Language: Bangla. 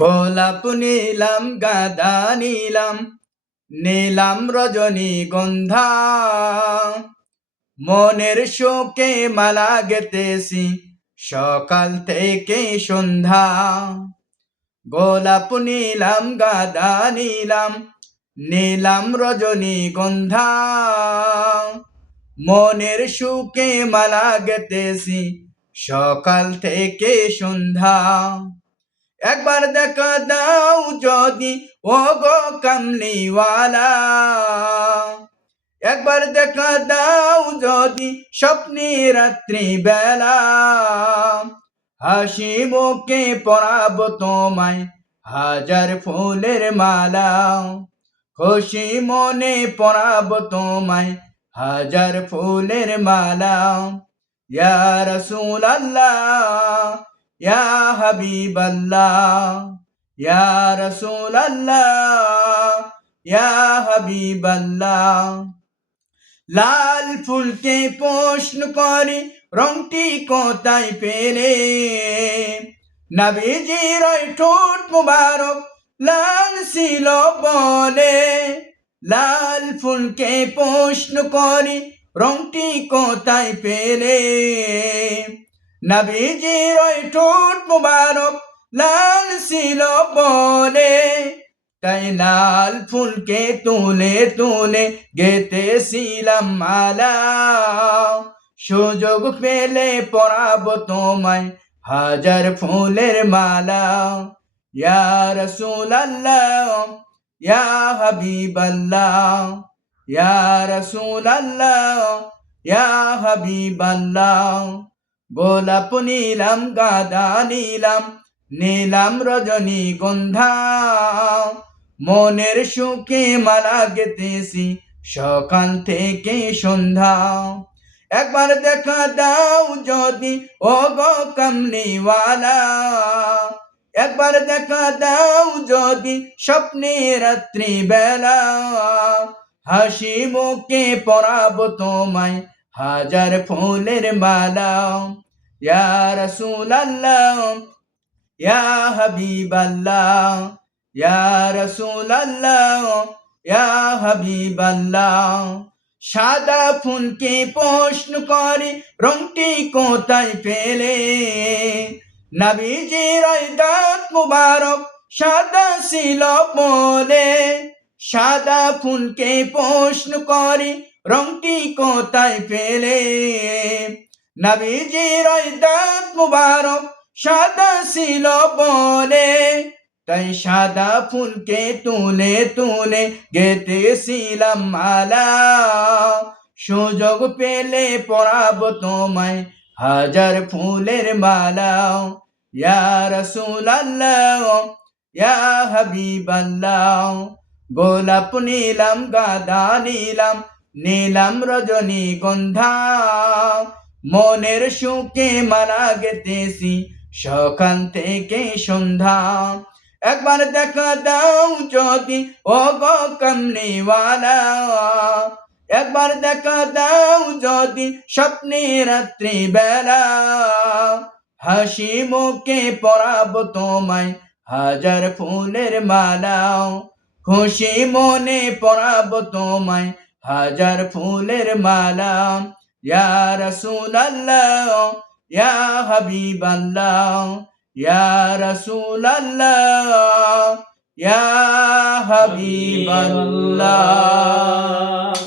গোলাপ নিলাম গাঁদা নিলাম নিলাম রজনীগন্ধা, মনের শোকে মালা গেতেছি সকাল থেকে সন্ধ্যা। গোলাপ নিলাম গাঁদা নিলাম নিলাম রজনীগন্ধা, মনের সুখে মালা গেতেছি সকাল থেকে সন্ধ্যা। একবার দেখা দাও যদি ও গো কামলিওয়ালা, একবার দেখা দাও যদি স্বপ্নে রাত্রি বেলা, হাসি মুখে পরাবো তোমায় হাজার ফুলের মালা, খুশি মনে পরাবো তোমায় হাজার ফুলের মালা। ইয়া রাসূলুল্লাহ ইয়া হাবিবাল্লাহ, ইয়া রাসূলুল্লাহ ইয়া হাবিবাল্লাহ। লাল ফুলকে প্রশ্ন করে রংটি কোথায় পেলে, নবীজির ওই ঠোঁট মুবারক লাল ছিল বলে। লাল ফুলকে প্রশ্ন করে রংটি কোথায় পেলে, নবীজির ওই ঠোঁট মুবারক লাল ছিল বলে। তাই লাল ফুলকে তুলে তুলে গেতেছিলাম মালা, সুযোগ পেলে পরাবো তোমায় হাজার ফুলের মালা। ইয়া রাসূলুল্লাহ ইয়া হাবিবাল্লাহ, ইয়া রাসূলুল্লাহ ইয়া হাবিবাল্লাহ। গোলাপ নিলাম গাঁদা নিলাম নিলাম রজনীগন্ধা, মনের সুখে মালা গেতেছি সকাল থেকে সন্ধ্যা। একবার দেখা দাও যদি ও গো কামলিওয়ালা, একবার দেখা দাও যদি স্বপ্নে রাত্রি বেলা, হাসি মুখে পরাবো তোমায় হাজার ফুলের মালা। ইয়া রাসূলুল্লাহ ইয়া হাবিবাল্লাহ, ইয়া রাসূলুল্লাহ ইয়া হাবিবাল্লাহ। সাদা ফুলকে প্রশ্ন করে রংটি কোথায় পেলে, নবীজির ওই দাঁত মুবারক সাদা ছিল বলে। সাদা ফুলকে প্রশ্ন করে রংটি কোথায় পেলে, নবীজির ওই দাঁত মুবারক সাদা ছিল বলে। তাই সাদা ফুলকে তুলে তুলে গেতেছিলাম মালা, সুযোগ পেলে পরাবো তোমায় হাজার ফুলের মালা। ইয়া রাসূলুল্লাহ ইয়া হাবিবাল্লাহ। গোলাপ নিলাম গাঁদা নিলাম নিলাম রজনীগন্ধা, মনের সুখে মালা গেতেছি সকাল থেকে সন্ধ্যা। একবার দেখা দাও যদি ও গো কামলিওয়ালা, একবার দেখা দাও যদি স্বপ্নে রাত্রি বেলা, হাসি মুখে পরাবো তোমায় হাজার ফুলের মালা, খুশি মনে পরাবো তোমায় হাজার ফুলের মালা। ইয়া রাসূলুল্লাহ ইয়া হাবিবাল্লাহ, ইয়া রাসূলুল্লাহ ইয়া হাবিবাল্লাহ।